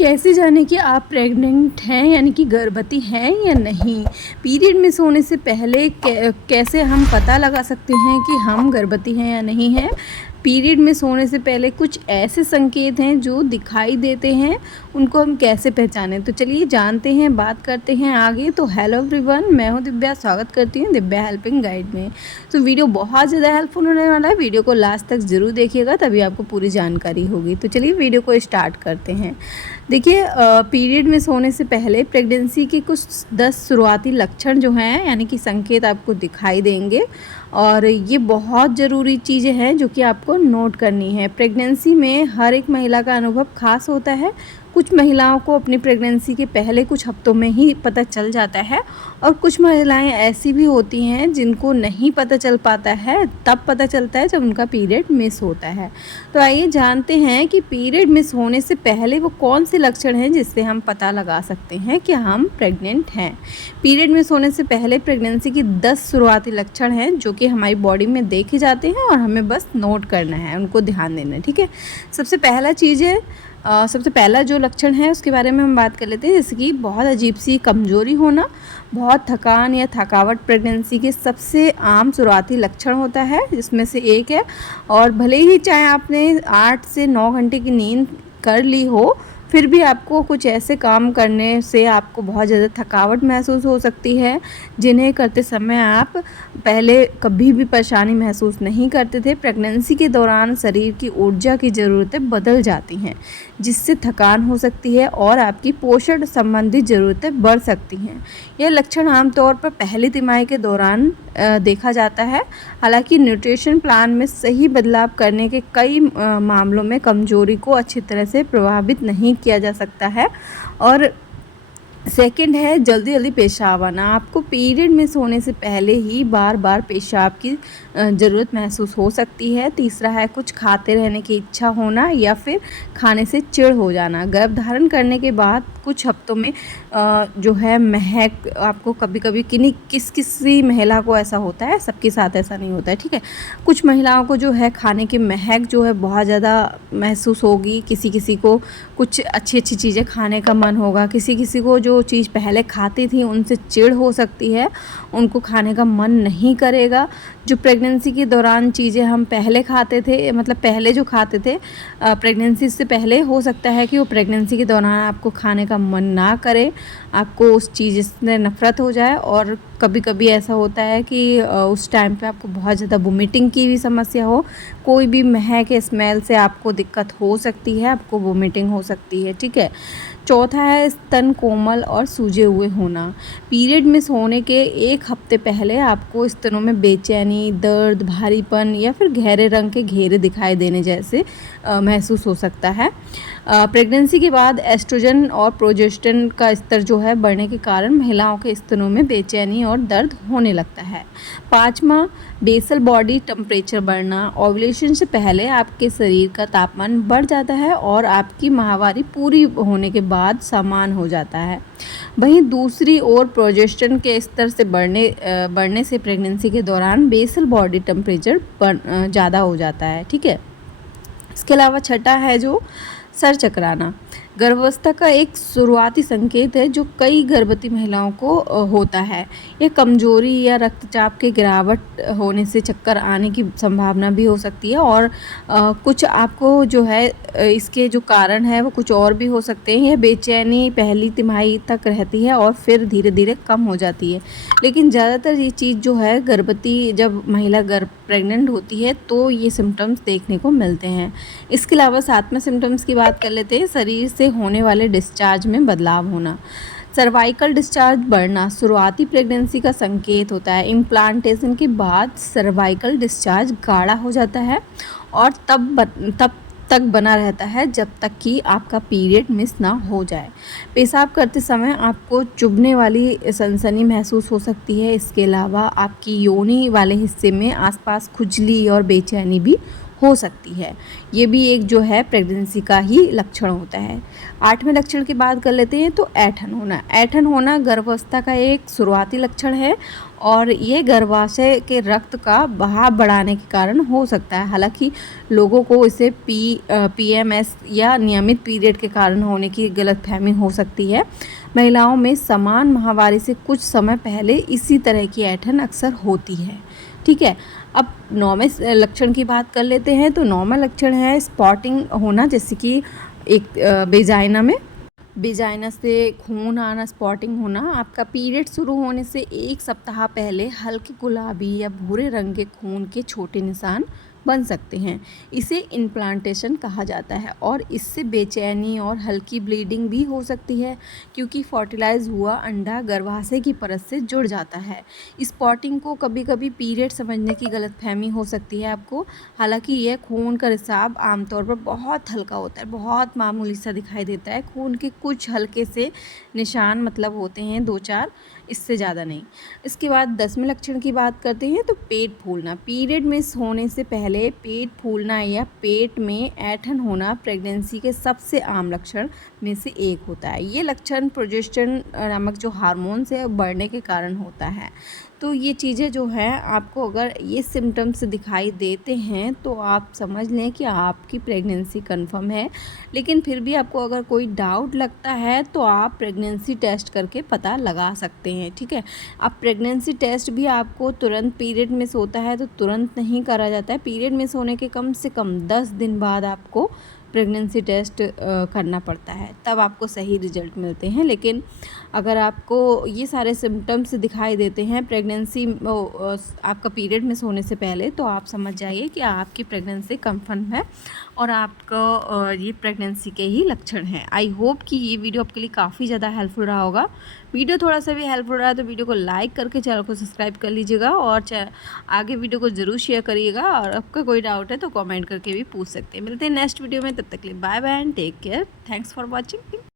कैसे जानें कि आप प्रेग्नेंट हैं यानी कि गर्भवती हैं या नहीं। पीरियड मिस होने से पहले कैसे हम पता लगा सकते हैं कि हम गर्भवती हैं या नहीं हैं। पीरियड मिस होने से पहले कुछ ऐसे संकेत हैं जो दिखाई देते हैं, उनको हम कैसे पहचानें। तो चलिए जानते हैं, बात करते हैं आगे। तो हेलो एवरीवन, मैं हूं दिव्या, स्वागत करती हूं दिव्या हेल्पिंग गाइड में। तो वीडियो बहुत ज़्यादा हेल्पफुल होने वाला है, वीडियो को लास्ट तक ज़रूर देखिएगा, तभी आपको पूरी जानकारी होगी। तो चलिए वीडियो को स्टार्ट करते हैं। देखिए, पीरियड मिस होने से पहले प्रेगनेंसी के कुछ 10 शुरुआती लक्षण जो हैं यानी कि संकेत आपको दिखाई देंगे, और ये बहुत ज़रूरी चीज़ें हैं जो कि आपको नोट करनी है। प्रेगनेंसी में हर एक महिला का अनुभव खास होता है। कुछ महिलाओं को अपनी प्रेगनेंसी के पहले कुछ हफ्तों में ही पता चल जाता है, और कुछ महिलाएं ऐसी भी होती हैं जिनको नहीं पता चल पाता है, तब पता चलता है जब उनका पीरियड मिस होता है। तो आइए जानते हैं कि पीरियड मिस होने से पहले वो कौन से लक्षण हैं जिससे हम पता लगा सकते हैं कि हम प्रेग्नेंट हैं। पीरियड मिस होने से पहले प्रेगनेंसी की 10 शुरुआती लक्षण हैं जो कि हमारी बॉडी में देखे जाते हैं, और हमें बस नोट करना है, उनको ध्यान देना है। ठीक है, सबसे पहला जो लक्षण है उसके बारे में हम बात कर लेते हैं, जैसे कि बहुत अजीब सी कमज़ोरी होना, बहुत थकान या थकावट प्रेगनेंसी के सबसे आम शुरुआती लक्षण होता है, जिसमें से एक है। और भले ही चाहे आपने 8 से 9 घंटे की नींद कर ली हो, फिर भी आपको कुछ ऐसे काम करने से आपको बहुत ज़्यादा थकावट महसूस हो सकती है, जिन्हें करते समय आप पहले कभी भी परेशानी महसूस नहीं करते थे। प्रेगनेंसी के दौरान शरीर की ऊर्जा की ज़रूरतें बदल जाती हैं, जिससे थकान हो सकती है और आपकी पोषण संबंधी ज़रूरतें बढ़ सकती हैं। यह लक्षण आमतौर पर पहली तिमाही के दौरान देखा जाता है। हालांकि न्यूट्रिशन प्लान में सही बदलाव करने के कई मामलों में कमजोरी को अच्छी तरह से प्रभावित नहीं किया जा सकता है। और सेकंड है जल्दी जल्दी पेशाब आना। आपको पीरियड मिस होने से पहले ही बार बार पेशाब की ज़रूरत महसूस हो सकती है। तीसरा है कुछ खाते रहने की इच्छा होना या फिर खाने से चिढ़ हो जाना। गर्भधारण करने के बाद कुछ हफ्तों में जो है महक आपको कभी कभी किसी महिला को ऐसा होता है, सबके साथ ऐसा नहीं होता है। ठीक है, कुछ महिलाओं को जो है खाने की महक जो है बहुत ज़्यादा महसूस होगी। किसी को कुछ अच्छी अच्छी चीज़ें खाने का मन होगा, किसी को जो चीज़ पहले खाती थी उनसे चिढ़ हो सकती है, उनको खाने का मन नहीं करेगा। जो प्रेगनेंसी के दौरान चीज़ें हम पहले खाते थे, मतलब पहले जो खाते थे प्रेगनेंसी से पहले, हो सकता है कि वो प्रेगनेंसी के दौरान आपको खाने का मन ना करे, आपको उस चीज़ से नफ़रत हो जाए। और कभी कभी ऐसा होता है कि उस टाइम पे आपको बहुत ज़्यादा वोमिटिंग की भी समस्या हो, कोई भी महक स्मेल से आपको दिक्कत हो सकती है, आपको वोमिटिंग हो सकती है। ठीक है, चौथा है स्तन कोमल और सूजे हुए होना। पीरियड मिस होने के 1 हफ्ते पहले आपको स्तनों में बेचैनी, दर्द, भारीपन या फिर गहरे रंग के घेरे दिखाई देने जैसे महसूस हो सकता है। प्रेगनेंसी के बाद एस्ट्रोजन और प्रोजेस्टेरोन का स्तर जो है बढ़ने के कारण महिलाओं के स्तनों में बेचैनी और दर्द होने लगता है। 5वां, बेसल बॉडी टेम्परेचर बढ़ना। ओव्यूलेशन से पहले आपके शरीर का तापमान बढ़ जाता है और आपकी माहवारी पूरी होने के बाद समान हो जाता है। वहीं दूसरी ओर प्रोजेस्टेरोन के स्तर से बढ़ने से प्रेगनेंसी के दौरान बेसल बॉडी टेम्परेचर ज़्यादा हो जाता है। ठीक है, इसके अलावा छठा है जो सर चकराना। गर्भावस्था का एक शुरुआती संकेत है जो कई गर्भवती महिलाओं को होता है। यह कमजोरी या रक्तचाप के गिरावट होने से चक्कर आने की संभावना भी हो सकती है, और कुछ आपको जो है इसके जो कारण है वो कुछ और भी हो सकते हैं। यह बेचैनी पहली तिमाही तक रहती है और फिर धीरे धीरे कम हो जाती है, लेकिन ज़्यादातर ये चीज़ जो है जब महिला प्रेग्नेंट होती है तो ये सिम्टम्स देखने को मिलते हैं। इसके अलावा 7वें सिम्टम्स की बात कर लेते हैं, शरीर से होने वाले डिस्चार्ज में बदलाव होना। सर्वाइकल डिस्चार्ज बढ़ना शुरुआती प्रेगनेंसी का संकेत होता है। इम्प्लांटेशन के बाद सर्वाइकल डिस्चार्ज गाढ़ा हो जाता है और तब तक बना रहता है जब तक कि आपका पीरियड मिस ना हो जाए। पेशाब करते समय आपको चुभने वाली सनसनी महसूस हो सकती है। इसके अलावा आपकी योनि वाले हिस्से में आसपास खुजली और बेचैनी भी हो सकती है। ये भी एक जो है प्रेगनेंसी का ही लक्षण होता है। 8वें लक्षण की बात कर लेते हैं तो ऐंठन होना। ऐंठन होना गर्भावस्था का एक शुरुआती लक्षण है और ये गर्भाशय के रक्त का बहाव बढ़ाने के कारण हो सकता है। हालांकि लोगों को इसे PMS या नियमित पीरियड के कारण होने की गलतफहमी हो सकती है। महिलाओं में समान माहवारी से कुछ समय पहले इसी तरह की ऐंठन अक्सर होती है। ठीक है, अब 9वें लक्षण की बात कर लेते हैं तो 9वां लक्षण है स्पॉटिंग होना, जैसे कि एक बेजाइना से खून आना, स्पॉटिंग होना। आपका पीरियड शुरू होने से 1 सप्ताह पहले हल्के गुलाबी या भूरे रंग के खून के छोटे निशान बन सकते हैं। इसे इम्प्लांटेशन कहा जाता है और इससे बेचैनी और हल्की ब्लीडिंग भी हो सकती है, क्योंकि फर्टिलाइज हुआ अंडा गर्भाशय की परत से जुड़ जाता है। स्पॉटिंग को कभी कभी पीरियड समझने की गलतफहमी हो सकती है आपको। हालांकि यह खून का रिसाव आमतौर पर बहुत हल्का होता है, बहुत मामूली सा दिखाई देता है। खून के कुछ हल्के से निशान मतलब होते हैं 2-4, इससे ज़्यादा नहीं। इसके बाद 10वें लक्षण की बात करते हैं तो पेट फूलना। पीरियड मिस होने से पहले पेट फूलना या पेट में ऐंठन होना प्रेगनेंसी के सबसे आम लक्षण में से एक होता है। ये लक्षण प्रोजेस्टेरोन नामक जो हार्मोन्स है बढ़ने के कारण होता है। तो ये चीज़ें जो हैं, आपको अगर ये सिम्टम्स दिखाई देते हैं तो आप समझ लें कि आपकी प्रेगनेंसी कंफर्म है। लेकिन फिर भी आपको अगर कोई डाउट लगता है तो आप प्रेगनेंसी टेस्ट करके पता लगा सकते हैं। ठीक है, अब प्रेगनेंसी टेस्ट भी आपको तुरंत पीरियड मिस होता है तो तुरंत नहीं करा जाता है। पीरियड मिस होने के कम से कम 10 दिन बाद आपको प्रेगनेंसी टेस्ट करना पड़ता है, तब आपको सही रिजल्ट मिलते हैं। लेकिन अगर आपको ये सारे सिम्टम्स दिखाई देते हैं प्रेगनेंसी आपका पीरियड मिस होने से पहले, तो आप समझ जाइए कि आपकी प्रेगनेंसी कंफर्म है और आपको ये प्रेगनेंसी के ही लक्षण हैं। आई होप कि ये वीडियो आपके लिए काफ़ी ज़्यादा हेल्पफुल रहा होगा। वीडियो थोड़ा सा भी हेल्पफुल रहा तो वीडियो को लाइक करके चैनल को सब्सक्राइब कर लीजिएगा और आगे वीडियो को ज़रूर शेयर करिएगा। और आपका कोई डाउट है तो कमेंट करके भी पूछ सकते हैं। मिलते हैं नेक्स्ट वीडियो में, तब तक के लिए bye bye and take care. Thanks for watching.